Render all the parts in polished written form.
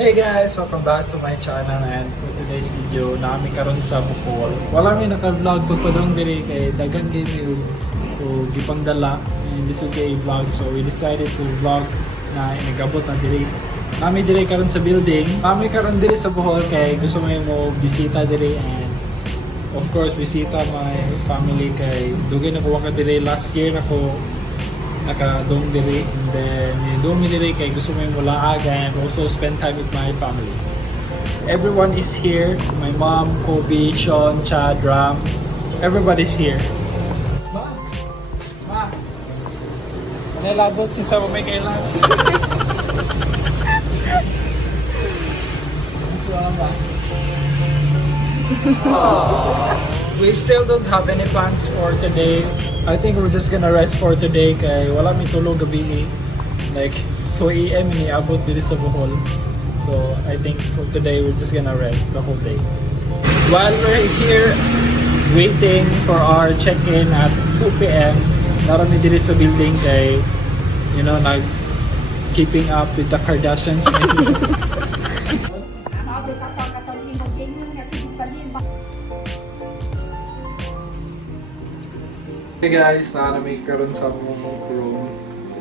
Hey guys! Welcome back to my channel, and for today's video, namin karon sa Bohol. Wala may naka-vlog pagpadong diri kay dagan kay o gipang dala in this day vlog, so we decided to vlog na inagabot na diri. Nami diri karon sa building. Nami karon diri sa Bohol kay gusto mo bisita diri, and of course bisita my family kay dugay na ko ka diri last year na ko naka-dome diri, and then dome diri kay gusto mo yung mulaag and also spend time with my family. Everyone is here. My mom, Kobe, Sean, Chad, Ram. Everybody's here. Ma! Ma! Nalabot yung sa may kailangan. We still don't have any plans for today. I think we're just gonna rest for today kay wala mi tulog gabi like 2 AM ni abot dito sa Bohol. So I think for today we're just gonna rest the whole day. While we're here waiting for our check-in at 2 PM, narami dito sa building kay nag keeping up with the Kardashians. Hey guys, naanamig karon sa mong room.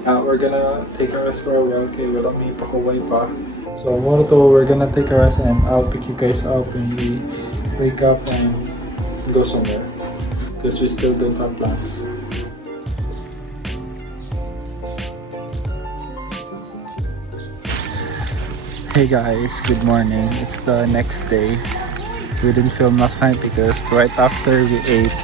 We're gonna take a rest for a while kay wala may pakuway pa. So more to, we're gonna take a rest and I'll pick you guys up when we wake up and go somewhere. Because we still don't have plans. Hey guys, good morning. It's the next day. We didn't film last night because right after we ate,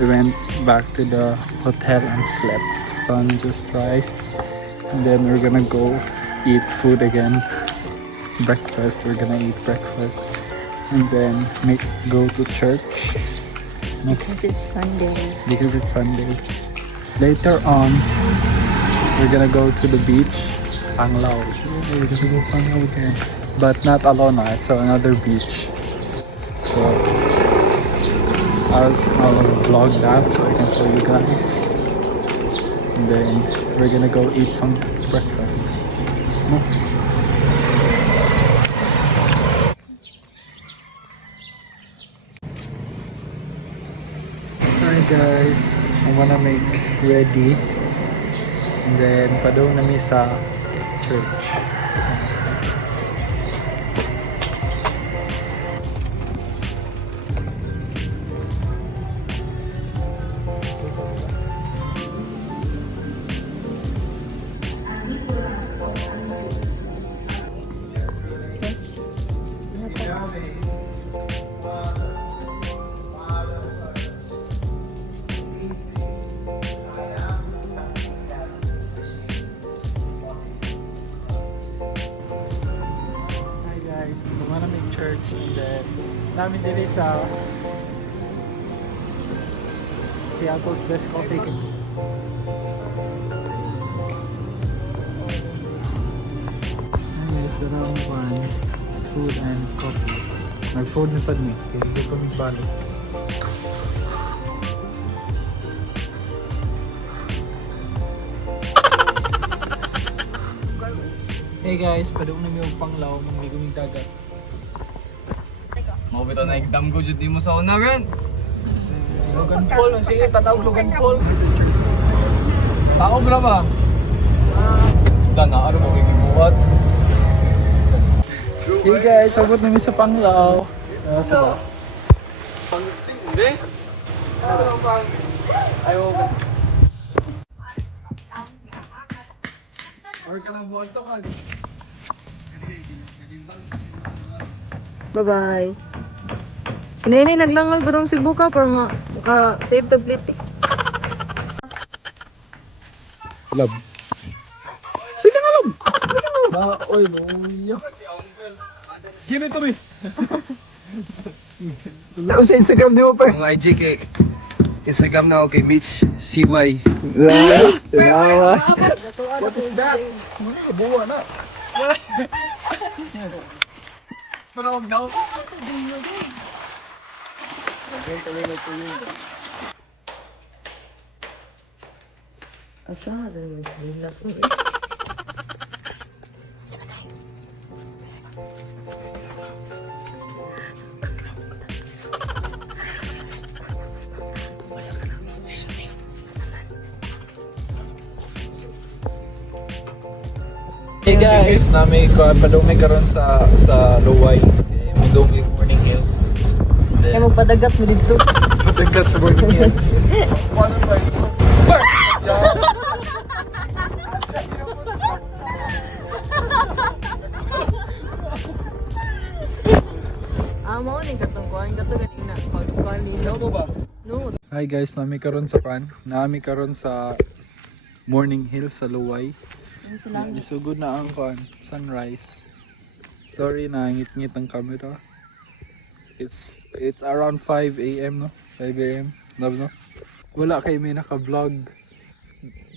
we went back to the hotel and slept. Sun just rised, and then we're gonna go eat food again. Breakfast, we're gonna eat breakfast, and then go to church. Because it's Sunday. Because it's Sunday. Later on, we're gonna go to the beach, Panglao. We're gonna go Panglao again, but not Alona. It's another beach. So I'll vlog that so I can show you guys, and then we're gonna go eat some breakfast. No? Hi guys, I'm gonna make ready, and then padong na mi sa church. Church, and then namin diri sa Seattle's best coffee. Yes, around one food and coffee. Nag-food na sad ni kaya hindi ko magbalik. Hey guys, padung na mi og Panglao, magmigumig dagat. Mau bitaw na igdam ko jud mo sa una ran. Logan Paul, ang sige tatawag Logan Paul. Tao bra ba? Dana ano mo gibuhat? Hey guys, abot namin sa Panglao. Sila. Pang-sting hindi. Ano bang ayo ka? Or ka lang buhat to kan. Bye-bye. Ini naglangal barong si Buka para maka-save the plate. Love. Sige na, love. Sige na. Oy, luyo. Gini to, mi. Ano sa Instagram di mo, pa? Ang IG kay Instagram na okay, Mitch CY. What is that? Muna, buwa na. Pero daw. Asa sa mga guys, nami ko padumi karon sa Luway. Midong Morning Hills. Kaya magpadagat mo dito. Padagat sa Morning Hills. Mao ni katungkuan kato ganina. Pagkuan nilo. ba? No. Hi guys, nami karon sa nami karon sa Morning Hills sa Luway. Isugod na ang sunrise. Sorry na ngit-ngit ang camera. It's around 5 AM no? 5 AM. No? Wala kay may naka-vlog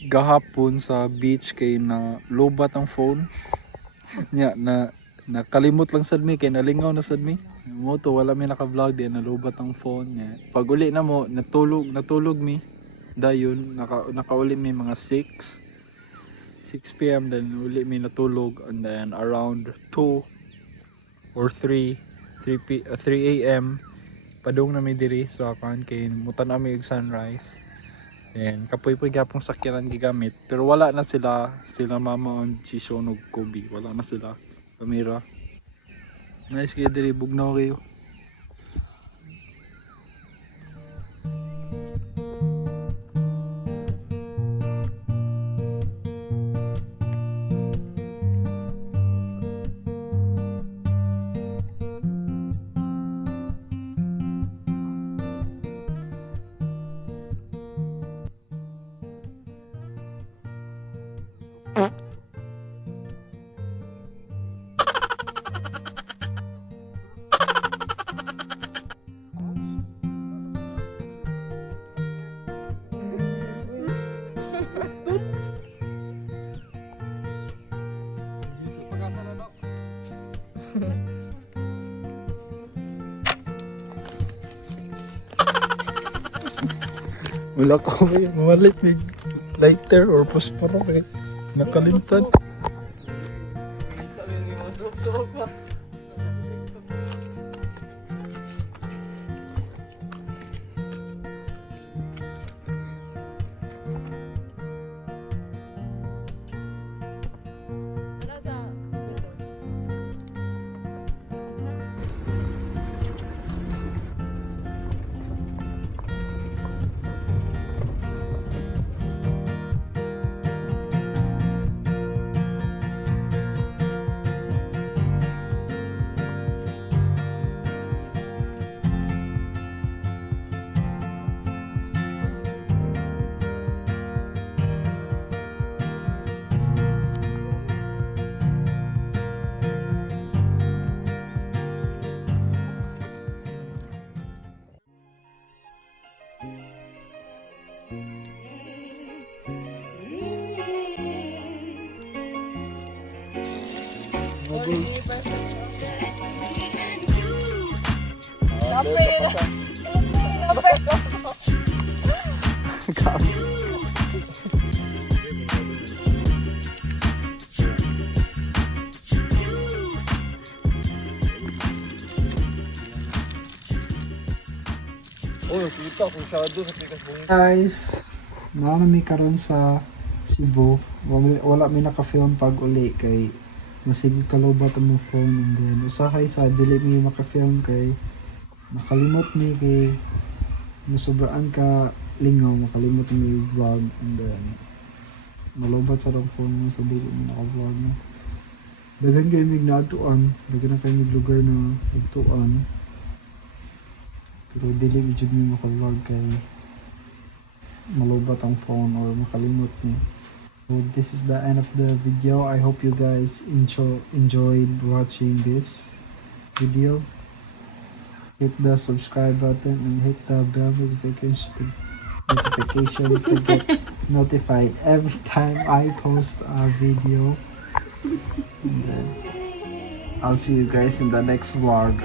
gahapon sa beach kay na lobat ang phone. Nya na nakalimot lang sad mi kay nalingaw na sad mi. Mo to wala may naka-vlog di na lobat ang phone niya. Pag uli na mo natulog mi. Dayon nakauli mi mga 6 PM then uli mi natulog and then around 2 or 3 AM padung na mi diri sa kay mutan ami og sunrise. Then kapoy-poy gyapon sakyanan gigamit pero wala na sila mama on si Shonog Kobe wala na sila kamera. Nice kayo diri bugnaw kayo. Wala ko may malit ni lighter or posporo kay nakalimtan. Oh, kita kung shadow sa pikas bungin. Guys, naami karon sa Cebu. Wala may naka-film pag uli kay masigig kalobat ang mong phone and then usahay sa dili mi maka-film kay makalimot mi kay musobraan ka lingaw makalimot mi yung vlog and then malobat sa rong phone mo sa dili mo naka-vlog mo. Daghan kayo mig naatuan, daghan na kayo mig lugar na nagtuan. Pero dili jud mi maka-vlog kay malubat ang phone or makalimot mi. So this is the end of the video. I hope you guys enjoyed watching this video. Hit the subscribe button and hit the bell notifications to get notified every time I post a video. And then I'll see you guys in the next vlog.